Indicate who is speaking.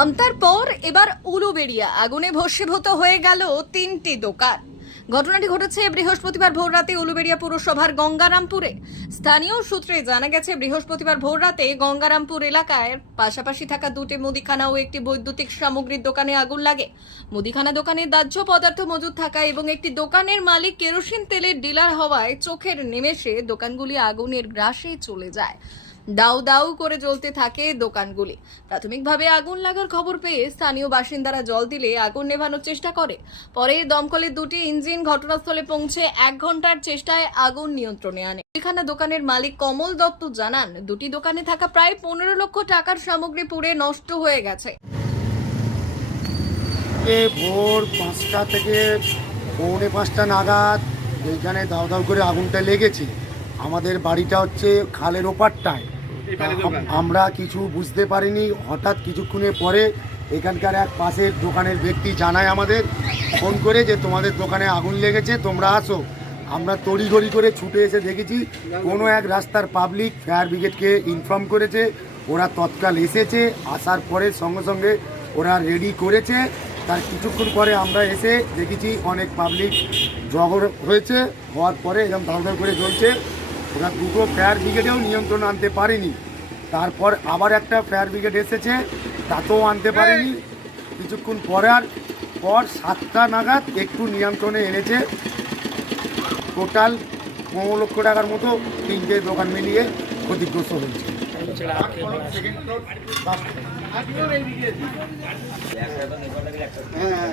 Speaker 1: আমতার পর এবার উলুবেড়িয়া আগুনে ভস্মীভূত হয়ে গেল তিনটি দোকান। ঘটনাটি ঘটেছে বৃহস্পতিবার ভোররাতে উলুবেড়িয়া পুরসভার গঙ্গারামপুরে। স্থানীয় সূত্রে জানা গেছে, বৃহস্পতিবার ভোররাতে গঙ্গারামপুর এলাকায় পাশাপাশি থাকা দুটি মুদিখানা ও একটি বৈদ্যুতিক সামগ্রীর দোকানে আগুন লাগে। মুদিখানা দোকানে দাহ্য পদার্থ মজুদ থাকা এবং একটি দোকানের মালিক কেরোসিন তেলের ডিলার হওয়ায় চোখের নিমেষে দোকানগুলি আগুনের গ্রাসে চলে যায়। দাউ দাউ করে জ্বলতে থাকে দোকানগুলি। প্রাথমিকভাবে আগুন লাগার খবর পেয়ে স্থানীয় বাসিন্দারা জল দিলে আগুন নেভানোর চেষ্টা করে। পরে দমকলের দুটি ইঞ্জিন ঘটনাস্থলে পৌঁছে এক ঘণ্টার চেষ্টায় আগুন নিয়ন্ত্রণে আনে। এখানে দোকানের মালিক কমল দত্ত জানান, দুটি দোকানে থাকা প্রায় পনেরো লক্ষ টাকার সামগ্রী পুড়ে নষ্ট হয়ে গেছে।
Speaker 2: ভোর পাঁচটা থেকে পৌনে পাঁচটা নাগাদ এইখানে দাও দাও করে আগুনটা লেগেছে। আমাদের বাড়িটা হচ্ছে খালের ওপারটায়। আমরা কিছু বুঝতে পারিনি। হঠাৎ কিছুক্ষণের পরে এখানকার এক পাশের দোকানের ব্যক্তি জানায় আমাদের ফোন করে যে তোমাদের দোকানে আগুন লেগেছে তোমরা আসো। আমরা তড়িঘড়ি করে ছুটে এসে দেখেছি কোনো এক রাস্তার পাবলিক ফায়ার ব্রিগেডকে ইনফর্ম করেছে ওরা তৎকাল এসেছে আসার পরে সঙ্গে সঙ্গে ওরা রেডি করেছে। তার কিছুক্ষণ পরে আমরা এসে দেখেছি অনেক পাবলিক জগর হয়েছে হওয়ার পরে এরকম ধারধার করে চলছে ওরা দুটো ফায়ার ব্রিগেডেও নিয়ন্ত্রণ আনতে পারেনি। তারপর আবার একটা ফায়ার ব্রিগেড এসেছে, তাতেও আনতে পারেনি। কিছুক্ষণ পরে আর, পর সাতটা নাগাদ একটু নিয়ন্ত্রণে এনেছে। টোটাল পনেরো লক্ষ টাকার মতো তিনটে দোকান মিলিয়ে ক্ষতিগ্রস্ত হয়েছে। হ্যাঁ।